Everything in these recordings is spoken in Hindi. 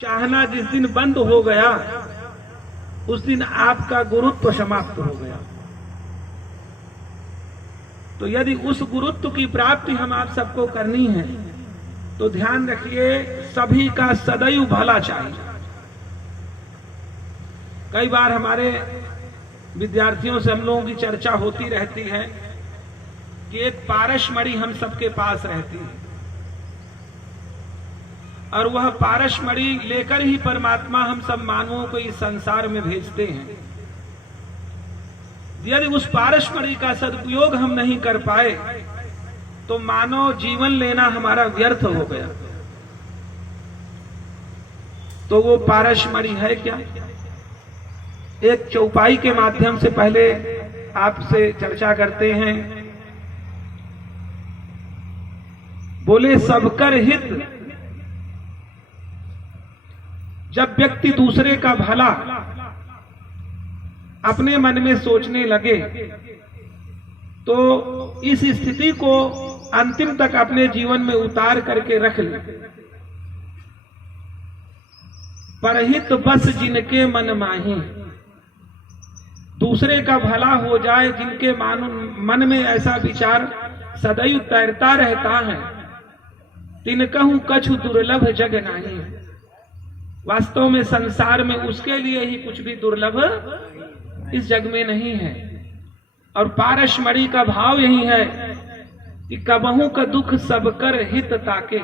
चाहना जिस दिन बंद हो गया उस दिन आपका गुरुत्व समाप्त हो गया। तो यदि उस गुरुत्व की प्राप्ति हम आप सबको करनी है तो ध्यान रखिए, सभी का सदैव भला चाहिए। कई बार हमारे विद्यार्थियों से हम लोगों की चर्चा होती रहती है कि एक पारसमणि हम सबके पास रहती है और वह पारसमणि लेकर ही परमात्मा हम सब मानवों को इस संसार में भेजते हैं। यदि उस पारसमणि का सदुपयोग हम नहीं कर पाए तो मानव जीवन लेना हमारा व्यर्थ हो गया। तो वो पारसमणि है क्या? एक चौपाई के माध्यम से पहले आपसे चर्चा करते हैं। बोले सबकर हित, जब व्यक्ति दूसरे का भला अपने मन में सोचने लगे तो इस स्थिति को अंतिम तक अपने जीवन में उतार करके रख ले। परहित बस जिनके मन माही, दूसरे का भला हो जाए जिनके मन में ऐसा विचार सदैव तैरता रहता है, तिनकहु कछु दुर्लभ जग नहीं। वास्तव में संसार में उसके लिए ही कुछ भी दुर्लभ इस जग में नहीं है। और पारसमणि का भाव यही है कि कबहू का दुख सबकर हित ताके।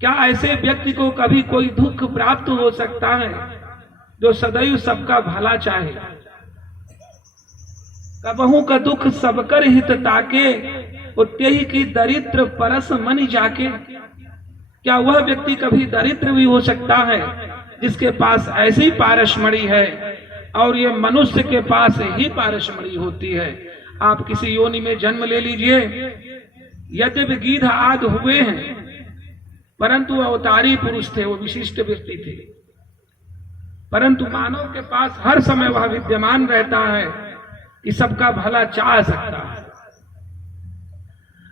क्या ऐसे व्यक्ति को कभी कोई दुख प्राप्त हो सकता है जो सदैव सबका भला चाहे? कबहू का दुख सबकर हित ताके, उत्यहि की दरिद्र परस मनि जाके। क्या वह व्यक्ति कभी दरिद्र भी हो सकता है जिसके पास ऐसी पारसमणि है? और ये मनुष्य के पास ही पारसमणि होती है। आप किसी योनि में जन्म ले लीजिए, यद्यपि गीध आदि हुए हैं परंतु अवतारी पुरुष थे, वो विशिष्ट व्यक्ति थे, परंतु मानव के पास हर समय वह विद्यमान रहता है कि सबका भला चाह सकता है।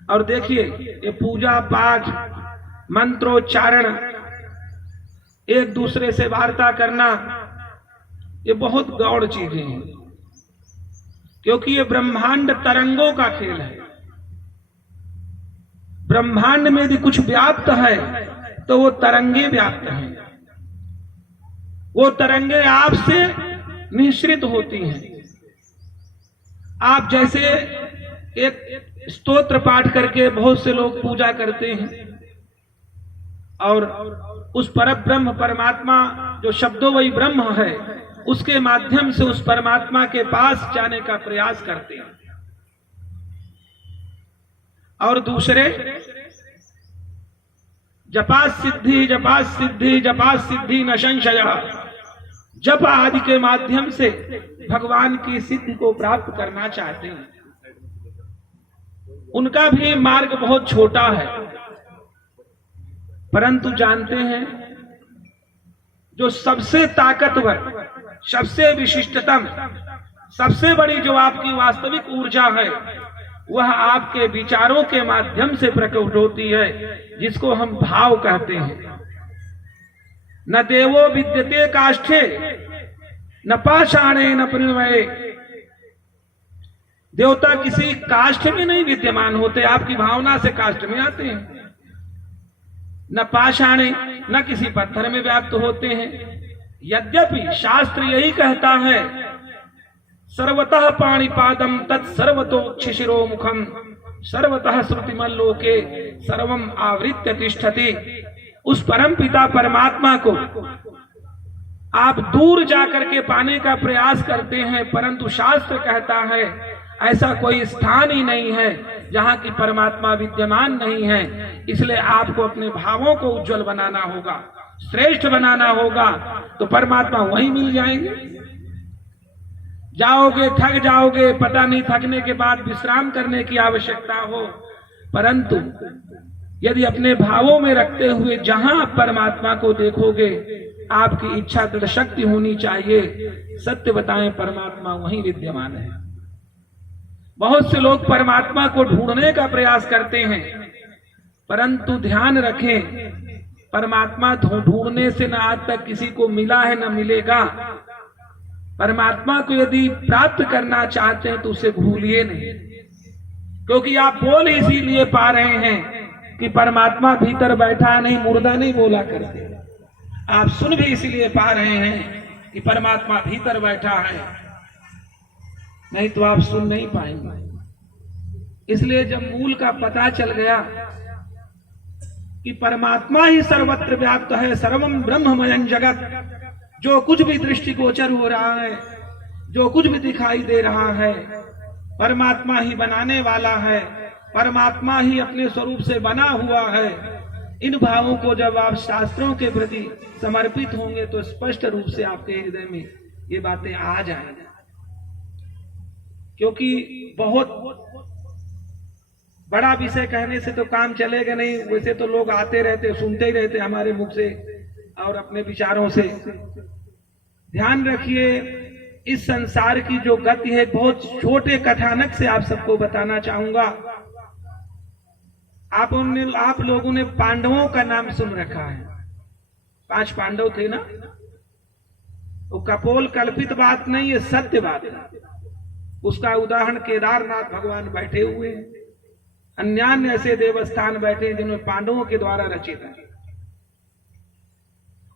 और देखिए, ये पूजा पाठ, मंत्रोच्चारण, एक दूसरे से वार्ता करना, ये बहुत गौड़ चीजें हैं, क्योंकि ये ब्रह्मांड तरंगों का खेल है। ब्रह्मांड में यदि कुछ व्याप्त है तो वो तरंगे व्याप्त हैं। वो तरंगे आपसे निःसृत होती हैं। आप जैसे एक स्तोत्र पाठ करके बहुत से लोग पूजा करते हैं और उस परब्रह्म परमात्मा जो शब्दों वही ब्रह्म है उसके माध्यम से उस परमात्मा के पास जाने का प्रयास करते हैं। और दूसरे जपा सिद्धि जपा सिद्धि जपा सिद्धि न संशय, जप आदि के माध्यम से भगवान की सिद्धि को प्राप्त करना चाहते हैं। उनका भी मार्ग बहुत छोटा है, परंतु जानते हैं जो सबसे ताकतवर, सबसे विशिष्टतम, सबसे बड़ी जो आपकी वास्तविक ऊर्जा है वह आपके विचारों के माध्यम से प्रकट होती है, जिसको हम भाव कहते हैं। न देवो विद्यते काष्ठे न पाषाणे न प्रणवये। देवता किसी काष्ठ में नहीं विद्यमान होते, आपकी भावना से काष्ठ में आते हैं। न पाषाणे, न किसी पत्थर में व्याप्त होते हैं। यद्यपि शास्त्र यही कहता है, सर्वतः पाणिपादम तत्सर्वतोक्षिशिरो मुखम सर्वतः श्रुतिमल्लोके सर्वम आवृत्य तिष्ठति। उस परम पिता परमात्मा को आप दूर जाकर के पाने का प्रयास करते हैं, परंतु शास्त्र कहता है ऐसा कोई स्थान ही नहीं है जहां की परमात्मा विद्यमान नहीं है। इसलिए आपको अपने भावों को उज्जवल बनाना होगा, श्रेष्ठ बनाना होगा, तो परमात्मा वहीं मिल जाएंगे। जाओगे थक जाओगे, पता नहीं थकने के बाद विश्राम करने की आवश्यकता हो, परंतु यदि अपने भावों में रखते हुए जहां आप परमात्मा को देखोगे, आपकी इच्छा दृढ़ शक्ति होनी चाहिए। सत्य बताएं, परमात्मा वहीं विद्यमान है। बहुत से लोग परमात्मा को ढूंढने का प्रयास करते हैं, परंतु ध्यान रखें परमात्मा ढूंढने से न आज तक किसी को मिला है न मिलेगा। परमात्मा को यदि प्राप्त करना चाहते हैं तो उसे भूलिए नहीं, क्योंकि आप बोल इसीलिए पा रहे हैं कि परमात्मा भीतर बैठा नहीं, मुर्दा नहीं बोला करते। आप सुन भी इसीलिए पा रहे हैं कि परमात्मा भीतर बैठा है, नहीं तो आप सुन नहीं पाएंगे। इसलिए जब मूल का पता चल गया कि परमात्मा ही सर्वत्र व्याप्त है, सर्वम ब्रह्ममयं जगत, जो कुछ भी दृष्टिगोचर हो रहा है, जो कुछ भी दिखाई दे रहा है, परमात्मा ही बनाने वाला है, परमात्मा ही अपने स्वरूप से बना हुआ है। इन भावों को जब आप शास्त्रों के प्रति समर्पित होंगे तो स्पष्ट रूप से आपके हृदय में ये बातें आ जाएंगी। क्योंकि बहुत बड़ा विषय कहने से तो काम चलेगा नहीं, वैसे तो लोग आते रहते, सुनते ही रहते हमारे मुख से और अपने विचारों से। ध्यान रखिए, इस संसार की जो गति है, बहुत छोटे कथानक से आप सबको बताना चाहूंगा। आप लोगों ने पांडवों का नाम सुन रखा है, 5 पांडव थे ना। वो कपोल कल्पित बात नहीं है, सत्य बात है। उसका उदाहरण केदारनाथ भगवान बैठे हुए हैं, अन्यान्य ऐसे देवस्थान बैठे हैं जिन्होंने पांडवों के द्वारा रचित है।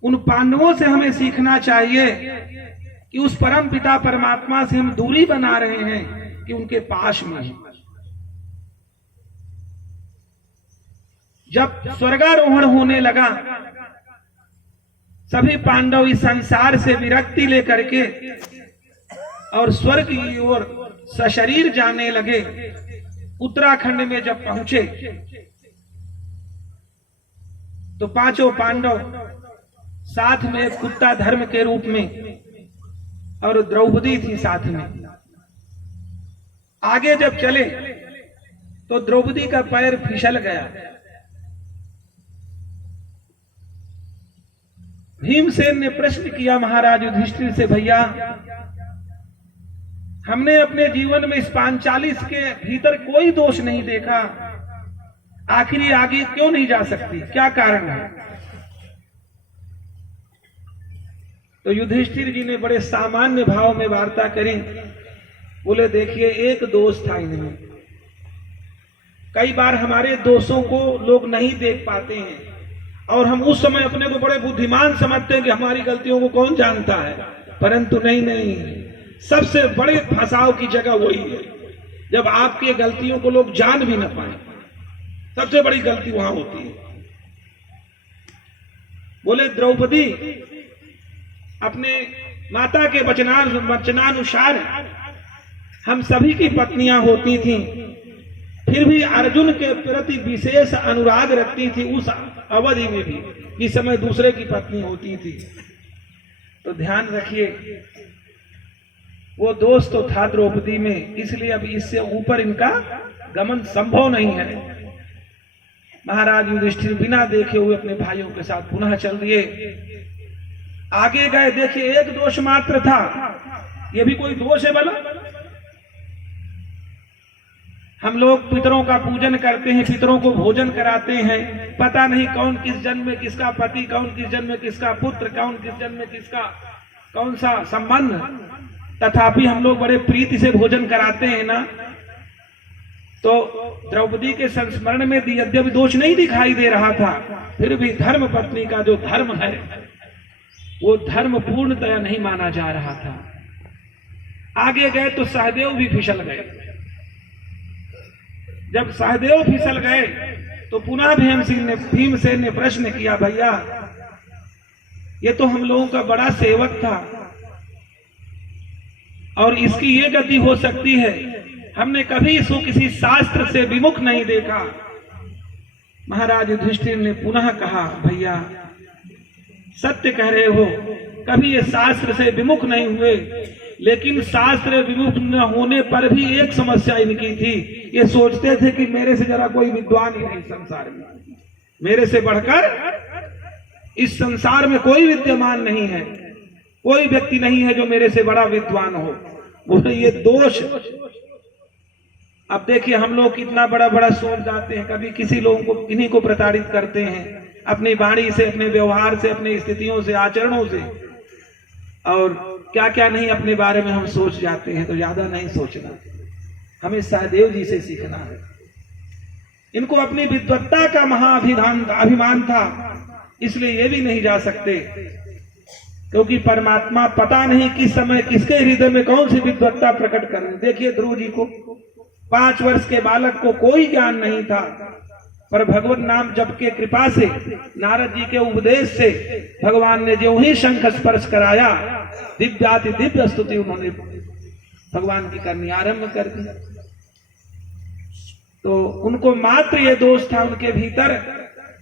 उन पांडवों से हमें सीखना चाहिए कि उस परम पिता परमात्मा से हम दूरी बना रहे हैं कि उनके पास में है। जब स्वर्गारोहण होने लगा, सभी पांडव इस संसार से विरक्ति लेकर के और स्वर्ग की ओर सशरीर जाने लगे। उत्तराखंड में जब पहुंचे तो 5 पांडव साथ में एक कुत्ता धर्म के रूप में और द्रौपदी थी साथ में। आगे जब चले तो द्रौपदी का पैर फिसल गया। भीमसेन ने प्रश्न किया महाराज युधिष्ठिर से, भैया हमने अपने जीवन में इस पांचालीस के भीतर कोई दोष नहीं देखा, आखिर ये आगे क्यों नहीं जा सकती, क्या कारण है? तो युधिष्ठिर जी ने बड़े सामान्य भाव में वार्ता करी। बोले देखिए, एक दोष था इनमें। कई बार हमारे दोषों को लोग नहीं देख पाते हैं और हम उस समय अपने को बड़े बुद्धिमान समझते हैं कि हमारी गलतियों को कौन जानता है, परंतु नहीं, सबसे बड़े फंसाव की जगह वही है जब आपकी गलतियों को लोग जान भी न पाए। सबसे बड़ी गलती वहां होती है। बोले द्रौपदी अपने माता के वचनानुसार हम सभी की पत्नियां होती थीं, फिर भी अर्जुन के प्रति विशेष अनुराग रखती थी उस अवधि में भी, जिस समय दूसरे की पत्नी होती थी। तो ध्यान रखिए, वो दोष तो था द्रौपदी में, इसलिए अब इससे ऊपर इनका गमन संभव नहीं है। महाराज युधिष्ठिर बिना देखे हुए अपने भाइयों के साथ पुनः चल दिए। आगे गए, देखिए एक दोष मात्र था, ये भी कोई दोष है भला? हम लोग पितरों का पूजन करते हैं, पितरों को भोजन कराते हैं, पता नहीं कौन किस जन्म में किसका पति, कौन किस जन्म में किसका पुत्र, कौन किस जन्म में किसका कौन सा संबंध, तथापि हम लोग बड़े प्रीति से भोजन कराते हैं ना। तो द्रौपदी के संस्मरण में यद्यपि दोष नहीं दिखाई दे रहा था, फिर भी धर्म पत्नी का जो धर्म है वो धर्म पूर्णतया नहीं माना जा रहा था। आगे गए तो सहदेव भी फिसल गए। जब सहदेव फिसल गए तो पुनः भीमसेन ने प्रश्न किया, भैया ये तो हम लोगों का बड़ा सेवक था और इसकी ये गति हो सकती है, हमने कभी इसको किसी शास्त्र से विमुख नहीं देखा। महाराज युधिष्ठिर ने पुनः कहा, भैया सत्य कह रहे हो, कभी ये शास्त्र से विमुख नहीं हुए, लेकिन शास्त्र विमुख न होने पर भी एक समस्या इनकी थी, ये सोचते थे कि मेरे से जरा कोई विद्वान ही नहीं संसार में, मेरे से बढ़कर इस संसार में कोई विद्यमान नहीं है, कोई व्यक्ति नहीं है जो मेरे से बड़ा विद्वान हो। बोले ये दोष। अब देखिए हम लोग कितना बड़ा बड़ा सोच जाते हैं, कभी किसी लोगों को किन्हीं को प्रताड़ित करते हैं, अपनी वाणी से, अपने व्यवहार से, अपनी स्थितियों से, आचरणों से, और क्या क्या नहीं अपने बारे में हम सोच जाते हैं। तो ज्यादा नहीं सोचना, हमें सहदेव जी से सीखना है। इनको अपनी विद्वत्ता का अभिमान था, इसलिए ये भी नहीं जा सकते, क्योंकि परमात्मा पता नहीं किस समय किसके हृदय में कौन सी विद्वत्ता प्रकट कर रहे। देखिए ध्रुव जी को, 5 वर्ष के बालक को कोई ज्ञान नहीं था, पर भगवत नाम जप के कृपा से, नारद जी के उपदेश से भगवान ने जो ही शंख स्पर्श कराया, दिव्याति दिव्य स्तुति उन्होंने भगवान की करनी आरंभ कर दी। तो उनको मात्र ये दोष था उनके भीतर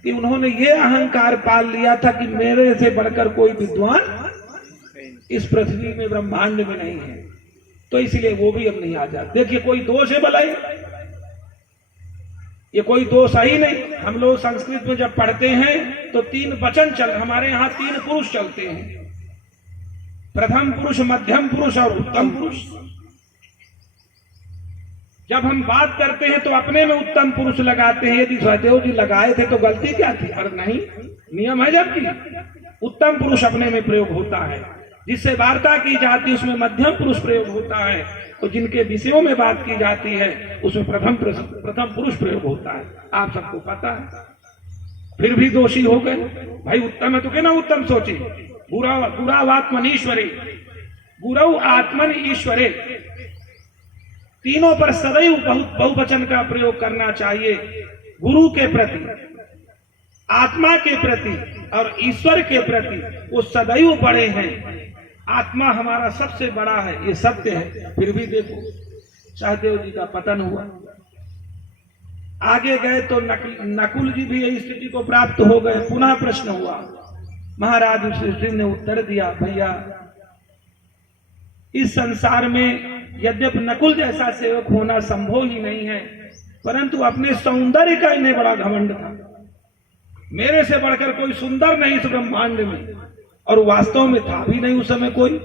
कि उन्होंने ये अहंकार पाल लिया था कि मेरे से बढ़कर कोई विद्वान इस पृथ्वी में, ब्रह्मांड में नहीं है। तो इसलिए वो भी अब नहीं आ जाते। देखिए कोई दोष है भलाई, ये कोई दोष ही नहीं। हम लोग संस्कृत में जब पढ़ते हैं तो 3 वचन हमारे यहाँ 3 पुरुष चलते हैं, प्रथम पुरुष, मध्यम पुरुष और उत्तम पुरुष। जब हम बात करते हैं तो अपने में उत्तम पुरुष लगाते हैं। यदि सहदेव जी लगाए थे तो गलती क्या थी? अरे नहीं, नियम है जबकि उत्तम पुरुष अपने में प्रयोग होता है। जिससे वार्ता की जाती है उसमें मध्यम पुरुष प्रयोग होता है, और जिनके विषयों में बात की जाती है उसमें प्रथम पुरुष प्रयोग होता है। आप सबको पता है, फिर भी दोषी हो गए। भाई उत्तम है तो क्या ना उत्तम सोचे। गुरावात्मनीश्वरे, गुरु आत्मन ईश्वरे, तीनों पर सदैव बहुवचन का प्रयोग करना चाहिए। गुरु के प्रति, आत्मा के प्रति और ईश्वर के प्रति वो सदैव बड़े हैं। आत्मा हमारा सबसे बड़ा है, ये सत्य है। फिर भी देखो सहदेव जी का पतन हुआ। आगे गए तो नकुल जी भी यही स्थिति को प्राप्त हो गए। पुनः प्रश्न हुआ, महाराज युधिष्ठिर ने उत्तर दिया, भैया इस संसार में यद्यपि नकुल जैसा सेवक होना संभव ही नहीं है, परंतु अपने सौंदर्य का इन्हें बड़ा घमंड था। मेरे से बढ़कर कोई सुंदर नहीं इस ब्रह्मांड में, और वास्तव में था भी नहीं उस समय कोई।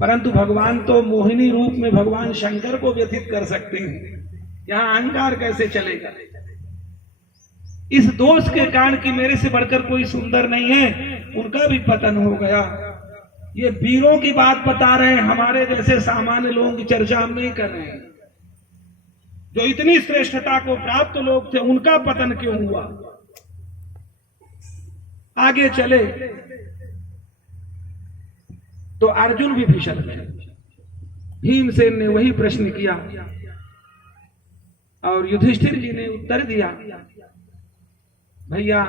परंतु भगवान तो मोहिनी रूप में भगवान शंकर को व्यथित कर सकते हैं, यहाँ अहंकार कैसे चलेगा? इस दोष के कारण कि मेरे से बढ़कर कोई सुंदर नहीं है, उनका भी पतन हो गया। ये वीरों की बात बता रहे हैं, हमारे जैसे सामान्य लोगों की चर्चा हम नहीं कर रहे हैं। जो इतनी श्रेष्ठता को प्राप्त लोग थे, उनका पतन क्यों हुआ? आगे चले तो अर्जुन भी फिसल गए। भीमसेन ने वही प्रश्न किया और युधिष्ठिर जी ने उत्तर दिया, भैया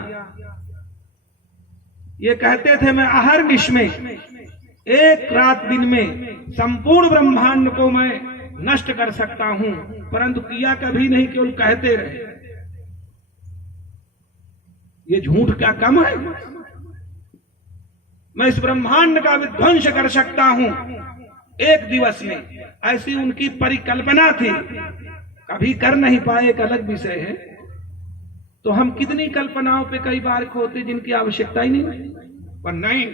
ये कहते थे मैं अहर्निश में, एक रात दिन में संपूर्ण ब्रह्मांड को मैं नष्ट कर सकता हूं, परंतु किया कभी नहीं, केवल कहते रहे। ये झूठ क्या कम है? मैं इस ब्रह्मांड का विध्वंस कर सकता हूं एक दिवस में, ऐसी उनकी परिकल्पना थी। कभी कर नहीं पाए, एक अलग विषय है। तो हम कितनी कल्पनाओं पे कई बार खोते जिनकी आवश्यकता ही नहीं, पर नहीं,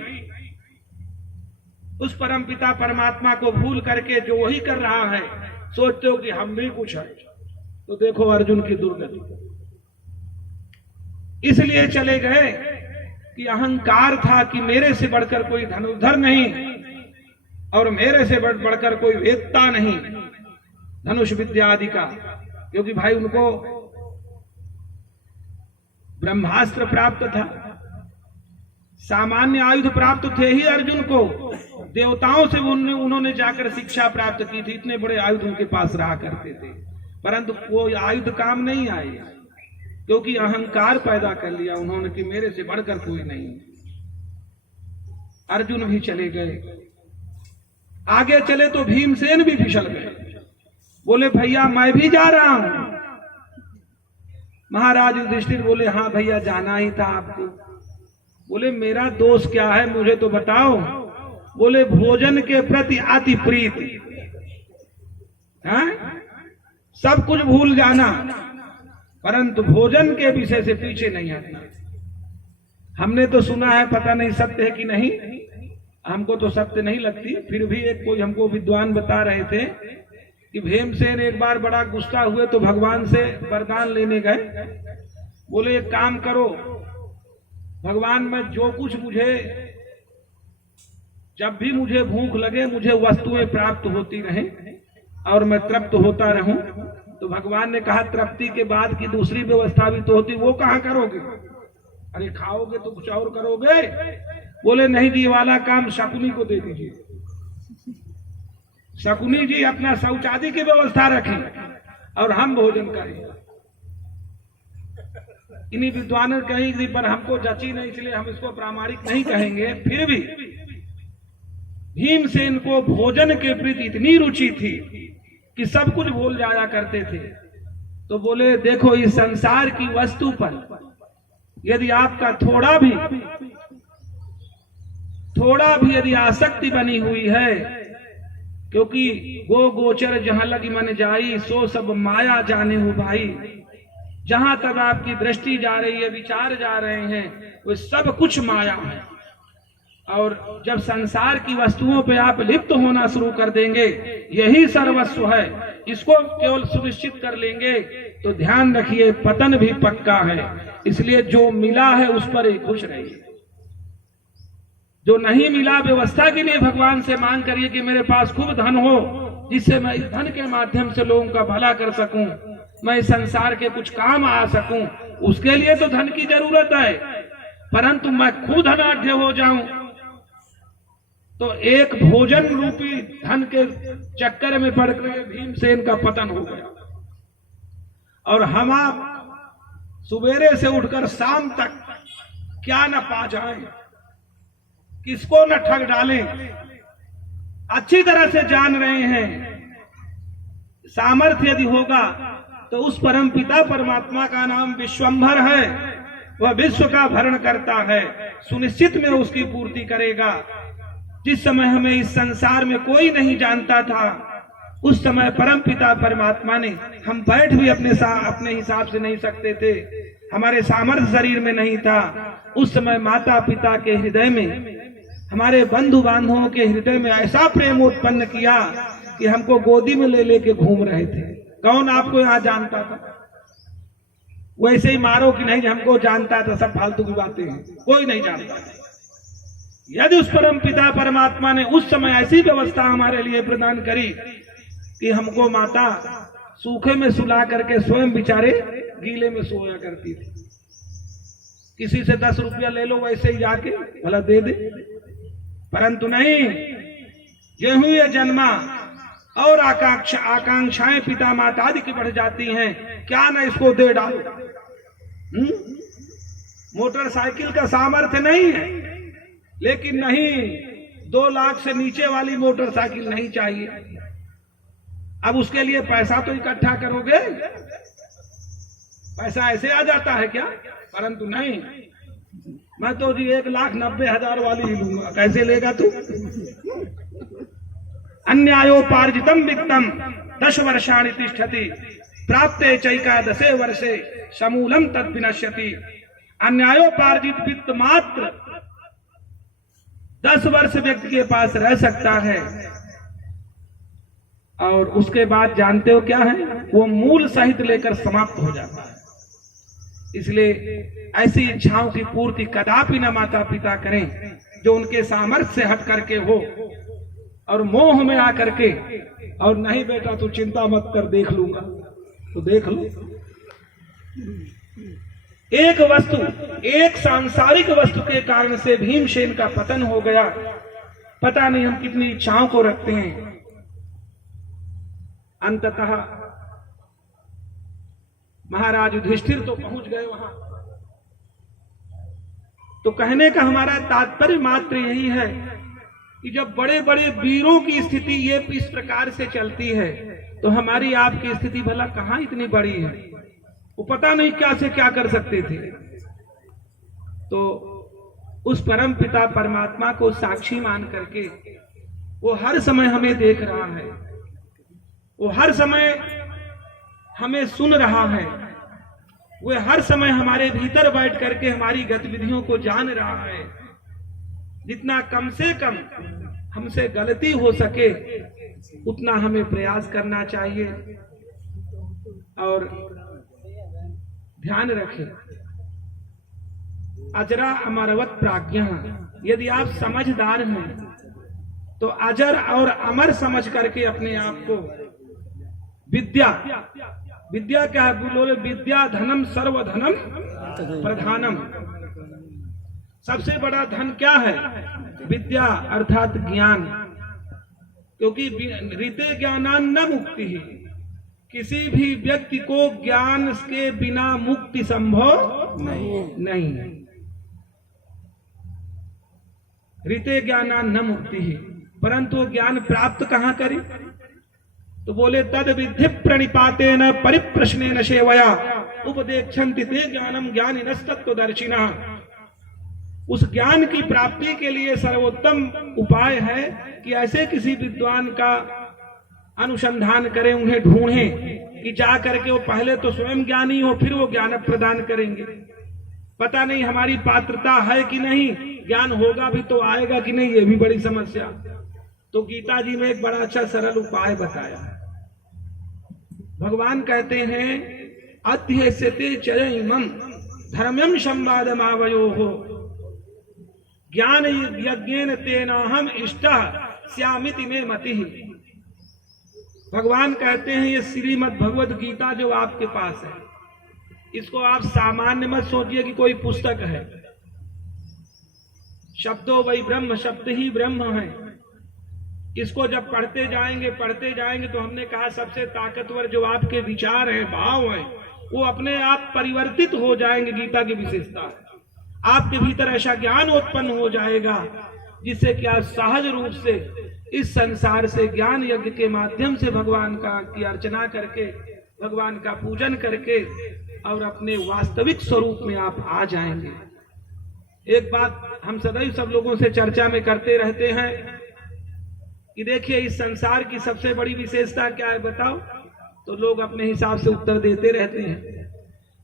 उस परमपिता परमात्मा को भूल करके जो वही कर रहा है, सोचते हो कि हम भी कुछ है। तो देखो अर्जुन की दुर्गति। इसलिए चले गए कि अहंकार था कि मेरे से बढ़कर कोई धनुर्धर नहीं और मेरे से बढ़कर कोई वेदता नहीं धनुष विद्या आदि का, क्योंकि भाई उनको ब्रह्मास्त्र प्राप्त था, सामान्य आयुध प्राप्त थे ही अर्जुन को। देवताओं से उन्होंने जाकर शिक्षा प्राप्त की थी, इतने बड़े आयुध उनके पास रहा करते थे, परंतु कोई आयुध काम नहीं आए, क्योंकि अहंकार पैदा कर लिया उन्होंने कि मेरे से बढ़कर कोई नहीं। अर्जुन भी चले गए। आगे चले तो भीमसेन भी फिसल गए। बोले भैया मैं भी जा रहा हूं। महाराज युधिष्ठिर बोले हाँ भैया जाना ही था आपको। बोले मेरा दोष क्या है मुझे तो बताओ। बोले भोजन के प्रति अति प्रीति, सब कुछ भूल जाना, परंतु भोजन के विषय से पीछे नहीं हटना। हमने तो सुना है, पता नहीं सत्य है कि नहीं, हमको तो सत्य नहीं लगती, फिर भी एक कोई हमको विद्वान बता रहे थे कि भीमसेन एक बार बड़ा गुस्सा हुए तो भगवान से वरदान लेने गए। बोले एक काम करो, भगवान मैं जो कुछ मुझे, जब भी मुझे भूख लगे मुझे वस्तुएं प्राप्त होती रहें और मैं तृप्त होता रहूं। तो भगवान ने कहा तृप्ति के बाद की दूसरी व्यवस्था भी तो होती, वो कहां करोगे? अरे खाओगे तो कुछ और करोगे? बोले नहीं जी, ये वाला काम शकुनी को दे दीजिए। शकुनी जी अपना शौचादि की व्यवस्था रखें और हम भोजन करें। इन्हीं विद्वान कहेंगे पर हमको जची नहीं, इसलिए हम इसको प्रामाणिक नहीं कहेंगे। फिर भी भीमसेन को भोजन के प्रति इतनी रुचि थी कि सब कुछ भूल जाया करते थे। तो बोले देखो इस संसार की वस्तु पर यदि आपका थोड़ा भी यदि आसक्ति बनी हुई है, क्योंकि गो गोचर जहां लगी मन जाई, सो सब माया जाने हो भाई। जहां तक आपकी दृष्टि जा रही है, विचार जा रहे हैं, वो सब कुछ माया है। और जब संसार की वस्तुओं पे आप लिप्त होना शुरू कर देंगे, यही सर्वस्व है, इसको केवल सुनिश्चित कर लेंगे, तो ध्यान रखिए पतन भी पक्का है। इसलिए जो मिला है उस पर ही खुश रहिए। जो नहीं मिला, व्यवस्था के लिए भगवान से मांग करिए कि मेरे पास खूब धन हो, जिससे मैं इस धन के माध्यम से लोगों का भला कर सकूं, मैं इस संसार के कुछ काम आ सकूं। उसके लिए तो धन की जरूरत है, परंतु मैं खुद धनाढ्य हो जाऊं तो एक भोजन रूपी धन के चक्कर में पड़कर भीमसेन का पतन हो गया। और हम आप सुबेरे से उठकर शाम तक क्या न पा जाएं, किसको न ठग डालें, अच्छी तरह से जान रहे हैं। सामर्थ्य यदि होगा तो उस परम पिता परमात्मा का नाम विश्वंभर है, वह विश्व का भरण करता है, सुनिश्चित में उसकी पूर्ति करेगा। जिस समय हमें इस संसार में कोई नहीं जानता था, उस समय परम पिता परमात्मा ने, हम बैठ भी अपने हिसाब से नहीं सकते थे, हमारे सामर्थ्य शरीर में नहीं था, उस समय माता पिता के हृदय में, हमारे बंधु बांधवों के हृदय में ऐसा प्रेम उत्पन्न किया कि हमको गोदी में ले लेके घूम रहे थे। कौन आपको यहाँ जानता था? वैसे ही मारो कि नहीं हमको जानता था, सब फालतू की बातें हैं, कोई नहीं जानता। यदि उस परम पिता परमात्मा ने उस समय ऐसी व्यवस्था हमारे लिए प्रदान करी कि हमको माता सूखे में सुला करके स्वयं बेचारे गीले में सोया करती थी, किसी से 10 रुपया ले लो वैसे ही जाके भला दे दे, परंतु नहीं, गेहूं ये जन्मा और आकांक्षाएं पिता माता आदि की बढ़ जाती हैं, क्या ना इसको दे डालो। मोटरसाइकिल का सामर्थ्य नहीं है, लेकिन नहीं, 2 लाख से नीचे वाली मोटरसाइकिल नहीं चाहिए। अब उसके लिए पैसा तो इकट्ठा करोगे, पैसा ऐसे आ जाता है क्या? परंतु नहीं, मैं तो जी 1,90,000 वाली ही लूंगा। कैसे लेगा तू? अन्यायोपार्जितम वित्तम 10 वर्षाणि तिष्ठति, प्राप्ते चैकादशे वर्षे समूलम तद विनश्यति। अन्यायोपार्जित वित्त मात्र 10 वर्ष व्यक्ति के पास रह सकता है, और उसके बाद जानते हो क्या है? वो मूल सहित लेकर समाप्त हो जाता है। इसलिए ऐसी इच्छाओं की पूर्ति कदापि न माता पिता करें जो उनके सामर्थ्य से हट करके हो और मोह में आकर के, और नहीं बेटा तू चिंता मत कर, देख लूंगा, तो देख लो। एक वस्तु, एक सांसारिक वस्तु के कारण से भीमसेन का पतन हो गया। पता नहीं हम कितनी इच्छाओं को रखते हैं। अंततः महाराज युधिष्ठिर तो पहुंच गए वहां। तो कहने का हमारा तात्पर्य मात्र यही है कि जब बड़े बड़े वीरों की स्थिति ये इस प्रकार से चलती है, तो हमारी आपकी स्थिति भला कहां इतनी बड़ी है? वो पता नहीं क्या से क्या कर सकते थे। तो उस परम पिता परमात्मा को साक्षी मान करके वो हर समय हमें देख रहा है, वो हर समय हमें सुन रहा है, वो हर समय हमारे भीतर बैठ करके हमारी गतिविधियों को जान रहा है। जितना कम से कम हमसे गलती हो सके उतना हमें प्रयास करना चाहिए। और ध्यान रखें, अजरा अमरवत प्राज्ञा, यदि आप समझदार हैं तो अजर और अमर समझ करके अपने आप को विद्या, विद्या क्या है बोले, विद्या धनम सर्वधनम प्रधानम, सबसे बड़ा धन क्या है? विद्या अर्थात ज्ञान, क्योंकि रीते ज्ञानान न मुक्ति है, किसी भी व्यक्ति को ज्ञान के बिना मुक्ति संभव नहीं। रीते ज्ञानान न मुक्ति है, परंतु ज्ञान प्राप्त कहां करें? तो बोले तद विधि प्रणिपाते न परिप्रश्ने न सेवया उपदेक्षन्ति ते ज्ञानम ज्ञानिनस्तत्वदर्शिनः। उस ज्ञान की प्राप्ति के लिए सर्वोत्तम उपाय है कि ऐसे किसी विद्वान का अनुसंधान करें, उन्हें ढूंढें कि जा करके वो पहले तो स्वयं ज्ञानी हो, फिर वो ज्ञान प्रदान करेंगे। पता नहीं हमारी पात्रता है कि नहीं, ज्ञान होगा भी तो आएगा कि नहीं, ये भी बड़ी समस्या। तो गीता जी में एक बड़ा अच्छा सरल उपाय बताया। भगवान कहते हैं अध्यस्यते चरइमं धर्म्यं संवादमावयोः ज्ञान यज्ञेन तेनाहम इष्टः स्यामिति मे मतिः। भगवान कहते हैं ये श्रीमद् भगवद गीता जो आपके पास है, इसको आप सामान्य मत सोचिए कि कोई पुस्तक है। शब्दों वही ब्रह्म, शब्द ही ब्रह्म है। इसको जब पढ़ते जाएंगे तो हमने कहा सबसे ताकतवर जो आपके विचार हैं, भाव हैं, वो अपने आप परिवर्तित हो जाएंगे। गीता की विशेषता है आपके भीतर ऐसा ज्ञान उत्पन्न हो जाएगा जिससे कि आप सहज रूप से इस संसार से ज्ञान यज्ञ के माध्यम से भगवान की अर्चना करके, भगवान का पूजन करके और अपने वास्तविक स्वरूप में आप आ जाएंगे। एक बात हम सदैव सब लोगों से चर्चा में करते रहते हैं कि देखिए इस संसार की सबसे बड़ी विशेषता क्या है बताओ, तो लोग अपने हिसाब से उत्तर देते रहते हैं,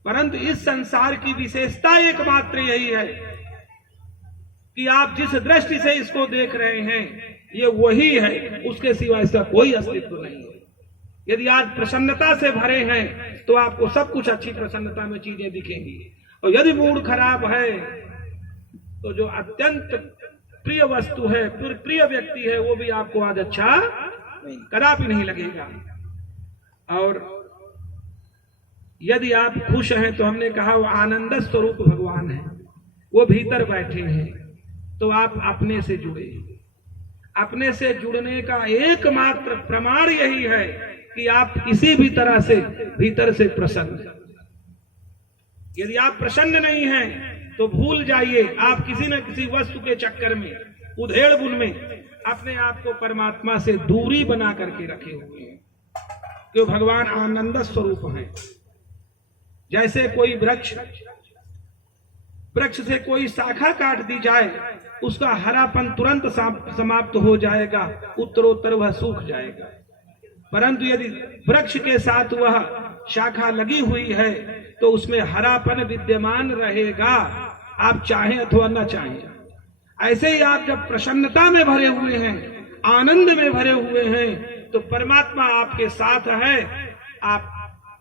परंतु इस संसार की विशेषता एकमात्र यही है कि आप जिस दृष्टि से इसको देख रहे हैं ये वही है, उसके सिवा इसका कोई अस्तित्व नहीं है। यदि आज प्रसन्नता से भरे हैं तो आपको सब कुछ अच्छी प्रसन्नता में चीजें दिखेंगी, और यदि मूड खराब है तो जो अत्यंत प्रिय वस्तु है, प्रिय व्यक्ति है, वो भी आपको आज अच्छा कदापि नहीं लगेगा। और यदि आप खुश हैं तो हमने कहा वो आनंद स्वरूप भगवान है, वो भीतर बैठे हैं, तो आप अपने से जुड़े। अपने से जुड़ने का एकमात्र प्रमाण यही है कि आप किसी भी तरह से भीतर से प्रसन्न। यदि आप प्रसन्न नहीं हैं तो भूल जाइए, आप किसी न किसी वस्तु के चक्कर में, उधेड़ बुन में अपने आप को परमात्मा से दूरी बना करके रखे हुए हैं, क्यों भगवान आनंद स्वरूप हैं। जैसे कोई वृक्ष से कोई शाखा काट दी जाए, उसका हरापन तुरंत समाप्त हो जाएगा, उत्तरोत्तर वह सूख जाएगा। परंतु यदि वृक्ष के साथ वह शाखा लगी हुई है तो उसमें हरापन विद्यमान रहेगा, आप चाहें अथवा न चाहें। ऐसे ही आप जब प्रसन्नता में भरे हुए हैं, आनंद में भरे हुए हैं, तो परमात्मा आपके साथ है। आप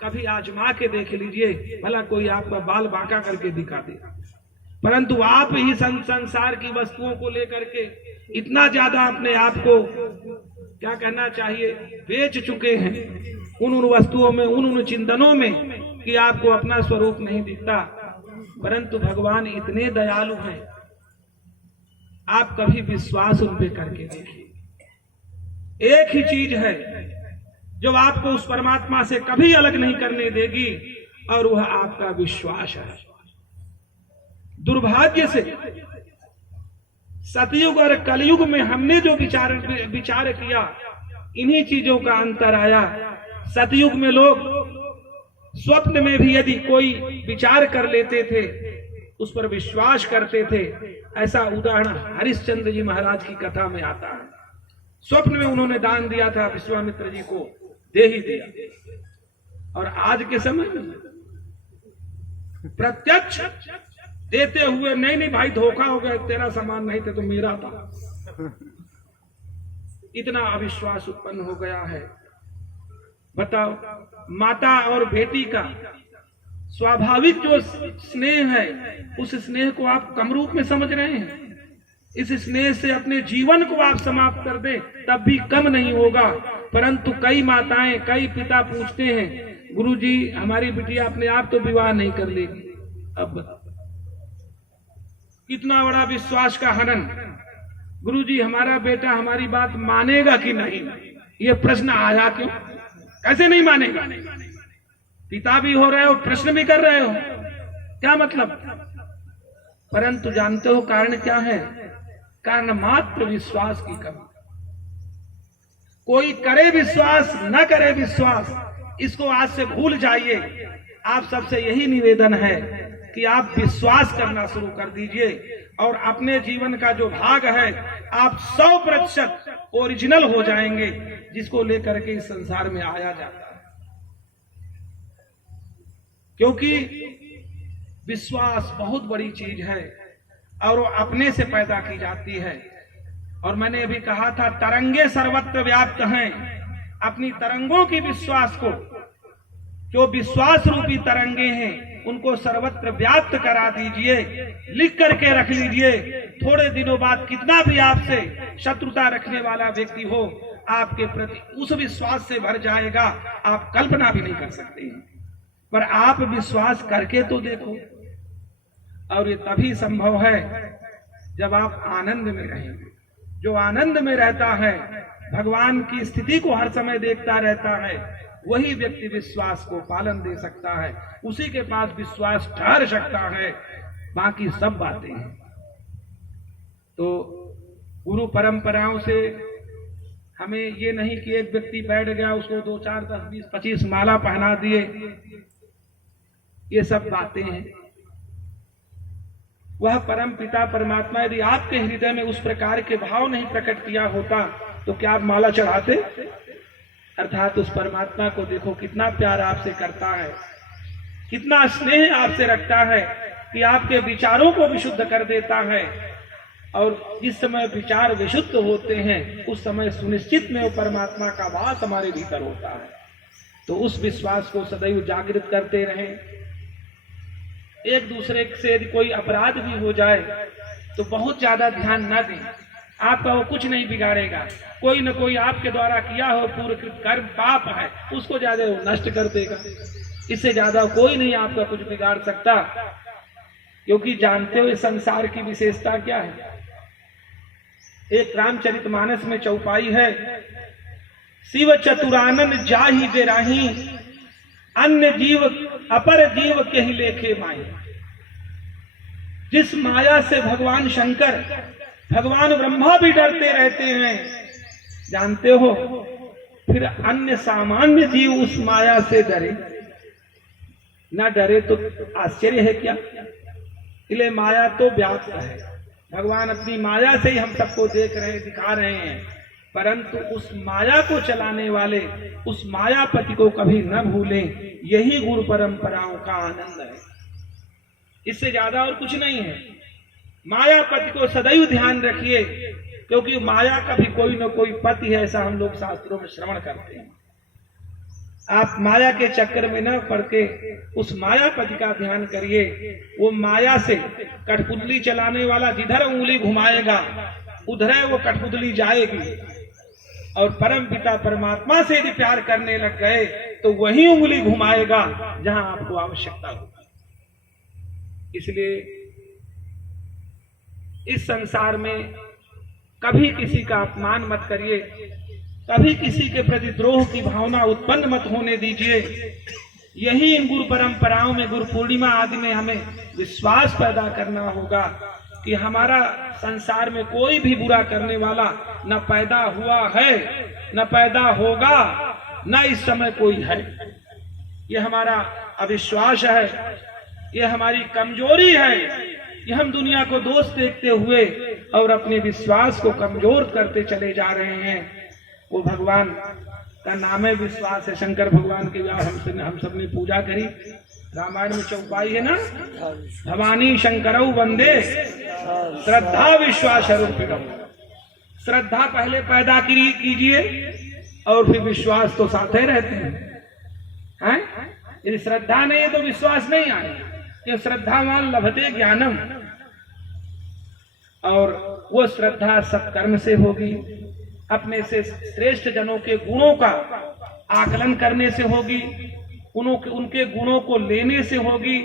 कभी आजमा के देख लीजिए, भला कोई आपका बाल बांका करके दिखा दे। परंतु आप ही संसार की वस्तुओं को लेकर के इतना ज्यादा अपने आप को क्या कहना चाहिए बेच चुके हैं उन वस्तुओं में, उन चिंतनों में कि आपको अपना स्वरूप नहीं दिखता। परंतु भगवान इतने दयालु हैं, आप कभी विश्वास उन पे करके देखिए। एक ही चीज है जो आपको उस परमात्मा से कभी अलग नहीं करने देगी, और वह आपका विश्वास है। दुर्भाग्य से सतयुग और कलयुग में हमने जो विचार किया, इन्हीं चीजों का अंतर आया। सतयुग में लोग स्वप्न में भी यदि कोई विचार कर लेते थे, उस पर विश्वास करते थे। ऐसा उदाहरण हरिश्चंद्र जी महाराज की कथा में आता है। स्वप्न में उन्होंने दान दिया था, विश्वामित्र जी को दे ही दिया। और आज के समय में प्रत्यक्ष देते हुए, नहीं भाई धोखा हो गया, तेरा सामान नहीं थे तो मेरा था। इतना अविश्वास उत्पन्न हो गया है। बताओ, माता और बेटी का स्वाभाविक जो स्नेह है उस स्नेह को आप कम रूप में समझ रहे हैं। इस स्नेह से अपने जीवन को आप समाप्त कर दें तब भी कम नहीं होगा। परंतु कई माताएं, कई पिता पूछते हैं, गुरुजी हमारी बिटिया अपने आप तो विवाह नहीं कर लेगी। अब बताओ कितना बड़ा विश्वास का हनन। गुरुजी हमारा बेटा हमारी बात मानेगा कि नहीं, ये प्रश्न आया क्यों? कैसे नहीं मानेगा? पिता भी हो रहे हो, प्रश्न भी कर रहे हो, क्या मतलब? परंतु जानते हो कारण क्या है? कारण मात्र विश्वास की कमी। कोई करे विश्वास न करे विश्वास, इसको आज से भूल जाइए। आप सबसे यही निवेदन है कि आप विश्वास करना शुरू कर दीजिए और अपने जीवन का जो भाग है आप 100% ओरिजिनल हो जाएंगे, जिसको लेकर के इस संसार में आया जाता है। क्योंकि विश्वास बहुत बड़ी चीज है और वो अपने से पैदा की जाती है। और मैंने अभी कहा था तरंगे सर्वत्र व्याप्त हैं। अपनी तरंगों की विश्वास को, जो विश्वास रूपी तरंगे हैं, उनको सर्वत्र व्याप्त करा दीजिए, लिख करके रख लीजिए। थोड़े दिनों बाद कितना भी आपसे शत्रुता रखने वाला व्यक्ति हो, आपके प्रति उस विश्वास से भर जाएगा, आप कल्पना भी नहीं कर सकते हैं। पर आप विश्वास करके तो देखो। और ये तभी संभव है जब आप आनंद में रहेंगे। जो आनंद में रहता है, भगवान की स्थिति को हर समय देखता रहता है, वही व्यक्ति विश्वास को पालन दे सकता है। उसी के पास विश्वास ठहर सकता है। बाकी सब बातें हैं। तो गुरु परंपराओं से हमें ये नहीं कि एक व्यक्ति बैठ गया उसको 2, 4, 10, 20, 25 माला पहना दिए, ये सब बातें हैं। वह परम पिता परमात्मा यदि आपके हृदय में उस प्रकार के भाव नहीं प्रकट किया होता तो क्या आप माला चढ़ाते? अर्थात उस परमात्मा को देखो कितना प्यार आपसे करता है, कितना स्नेह आपसे रखता है कि आपके विचारों को विशुद्ध कर देता है। और जिस समय विचार विशुद्ध होते हैं उस समय सुनिश्चित में वो परमात्मा का वास हमारे भीतर होता है। तो उस विश्वास को सदैव जागृत करते रहें। एक दूसरे से यदि कोई अपराध भी हो जाए तो बहुत ज्यादा ध्यान न दें, आपका वो कुछ नहीं बिगाड़ेगा। कोई न कोई आपके द्वारा किया हो पूर्वकृत कर्म पाप है, उसको ज्यादा वो नष्ट कर देगा। इससे ज्यादा कोई नहीं आपका कुछ बिगाड़ सकता। क्योंकि जानते हो इस संसार की विशेषता क्या है? एक रामचरितमानस में चौपाई है, शिव चतुरानन जाहि बेराही, अन्य जीव अपर जीव के ही लेखे माई। जिस माया से भगवान शंकर, भगवान ब्रह्मा भी डरते रहते हैं, जानते हो, फिर अन्य सामान्य जीव उस माया से डरे ना डरे तो आश्चर्य है क्या? इसलिए माया तो व्याप्त है। भगवान अपनी माया से ही हम सबको देख रहे हैं, दिखा रहे हैं। परंतु उस माया को चलाने वाले उस मायापति को कभी न भूलें। यही गुरु परंपराओं का आनंद है, इससे ज्यादा और कुछ नहीं है। मायापति को सदैव ध्यान रखिए, क्योंकि माया का भी कोई न कोई पति है, ऐसा हम लोग शास्त्रों में श्रवण करते हैं। आप माया के चक्कर में न पड़ के उस मायापति का ध्यान करिए। वो माया से कठपुतली चलाने वाला जिधर उंगली घुमाएगा उधर वो कठपुतली जाएगी। और परम पिता परमात्मा से यदि प्यार करने लग गए तो वही उंगली घुमाएगा जहां आपको आवश्यकता होगी। इसलिए इस संसार में कभी किसी का अपमान मत करिए, कभी किसी के प्रति द्रोह की भावना उत्पन्न मत होने दीजिए। यही इन गुरु परंपराओं में, गुरु पूर्णिमा आदि में हमें विश्वास पैदा करना होगा कि हमारा संसार में कोई भी बुरा करने वाला न पैदा हुआ है, न पैदा होगा, न इस समय कोई है। ये हमारा अविश्वास है, ये हमारी कमजोरी है। ये हम दुनिया को दोष देखते हुए और अपने विश्वास को कमजोर करते चले जा रहे हैं। वो भगवान का नाम है विश्वास है। शंकर भगवान की हम सबने पूजा करी। रामायण में चौपाई है ना, भवानी शंकरौ वंदे श्रद्धा विश्वास रूपिणौ। श्रद्धा पहले पैदा कीजिए और फिर विश्वास तो साथ ही रहते हैं। यदि श्रद्धा नहीं है तो विश्वास नहीं आएगा। कि श्रद्धावान लभते ज्ञानम, और वो श्रद्धा सत्कर्म से होगी, अपने से श्रेष्ठ जनों के गुणों का आकलन करने से होगी, उनके गुणों को लेने से होगी।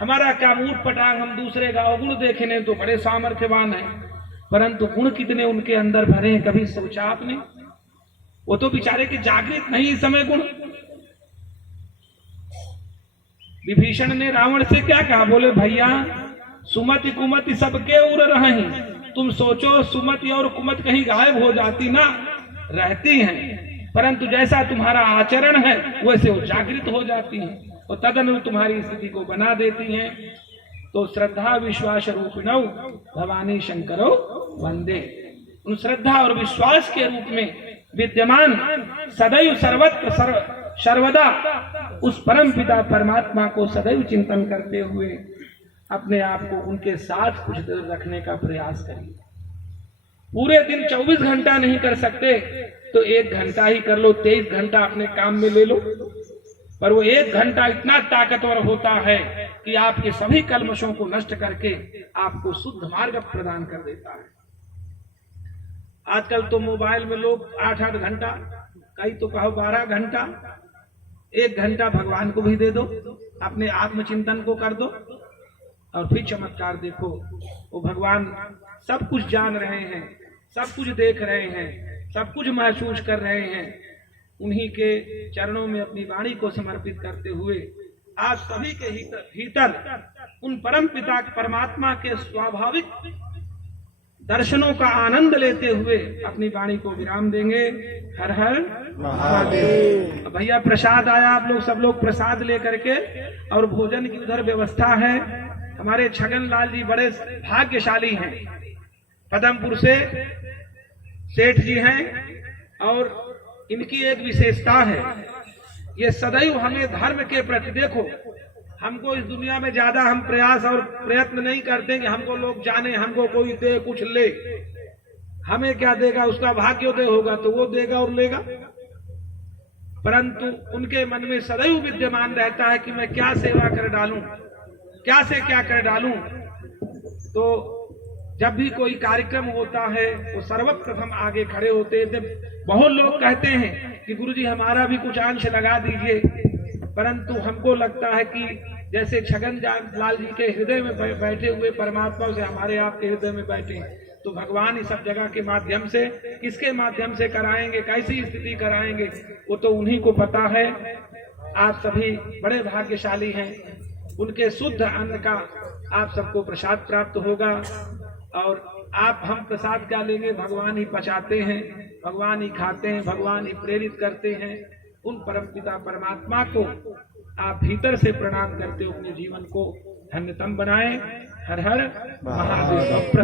हमारा क्या मूठ पटांग, हम दूसरे का अवगुण देखने तो बड़े सामर्थ्यवान हैं, परंतु गुण कितने उनके अंदर भरे हैं कभी सोचा आपने? वो तो बेचारे के जागृत नहीं इस समय गुण। विभीषण ने रावण से क्या कहा? बोले भैया सुमति कुमति सबके उड़ रही, तुम सोचो सुमति और कुमति कहीं गायब हो जाती ना, रहती हैं, परंतु जैसा तुम्हारा आचरण है वैसे वो जागृत हो जाती हैं और तदनु तुम्हारी स्थिति को बना देती हैं। तो श्रद्धा विश्वास रूपिणौ भवानी शंकरो वंदे। उन श्रद्धा और विश्वास के रूप में विद्यमान सदैव सर्वत्र सर्वदा उस परम पिता परमात्मा को सदैव चिंतन करते हुए अपने आप को उनके साथ कुछ देर रखने का प्रयास करिए। पूरे दिन 24 घंटा नहीं कर सकते तो 1 घंटा ही कर लो, 23 घंटा अपने काम में ले लो, पर वो 1 घंटा इतना ताकतवर होता है कि आपके सभी कल्मशों को नष्ट करके आपको शुद्ध मार्ग प्रदान कर देता है। आजकल तो मोबाइल में लोग 8-8 घंटा, कई तो कहो 12 घंटा, 1 घंटा भगवान को भी दे दो, अपने आत्मचिंतन को कर दो और फिर चमत्कार देखो। वो भगवान सब कुछ जान रहे हैं, सब कुछ देख रहे हैं, सब कुछ महसूस कर रहे हैं। उन्हीं के चरणों में अपनी वाणी को समर्पित करते हुए आज सभी के भीतर उन परम पिता परमात्मा के स्वाभाविक दर्शनों का आनंद लेते हुए अपनी वाणी को विराम देंगे। हर हर महादेव। भैया प्रसाद आया, आप लोग सब लोग प्रसाद लेकर के, और भोजन की उधर व्यवस्था है। हमारे छगन लाल जी बड़े भाग्यशाली हैं, पदमपुर से सेठ जी हैं, और इनकी एक विशेषता है, ये सदैव हमें धर्म के प्रति, देखो हमको इस दुनिया में ज्यादा हम प्रयास और प्रयत्न नहीं करते कि हमको लोग जाने, हमको कोई दे कुछ ले, हमें क्या देगा, उसका भाग्योदय होगा तो वो देगा और लेगा, परंतु उनके मन में सदैव विद्यमान रहता है कि मैं क्या सेवा कर डालूं, क्या से क्या कर डालूं। तो जब भी कोई कार्यक्रम होता है वो सर्वप्रथम आगे खड़े होते हैं। बहुत लोग कहते हैं कि गुरुजी हमारा भी कुछ अंश लगा दीजिए, परंतु हमको लगता है कि जैसे छगन लाल जी के हृदय में बैठे हुए परमात्मा से हमारे आपके हृदय में बैठे, तो भगवान इस सब जगह के माध्यम से, किसके माध्यम से कराएंगे, कैसी स्थिति कराएंगे, वो तो उन्हीं को पता है। आप सभी बड़े भाग्यशाली हैं, उनके शुद्ध अन्न का आप सबको प्रसाद प्राप्त होगा। और आप, हम प्रसाद क्या लेंगे, भगवान ही पचाते हैं, भगवान ही खाते हैं, भगवान ही प्रेरित करते हैं। उन परमपिता परमात्मा को आप भीतर से प्रणाम करते हुए अपने जीवन को धन्यतम बनाएं। हर हर महादेव।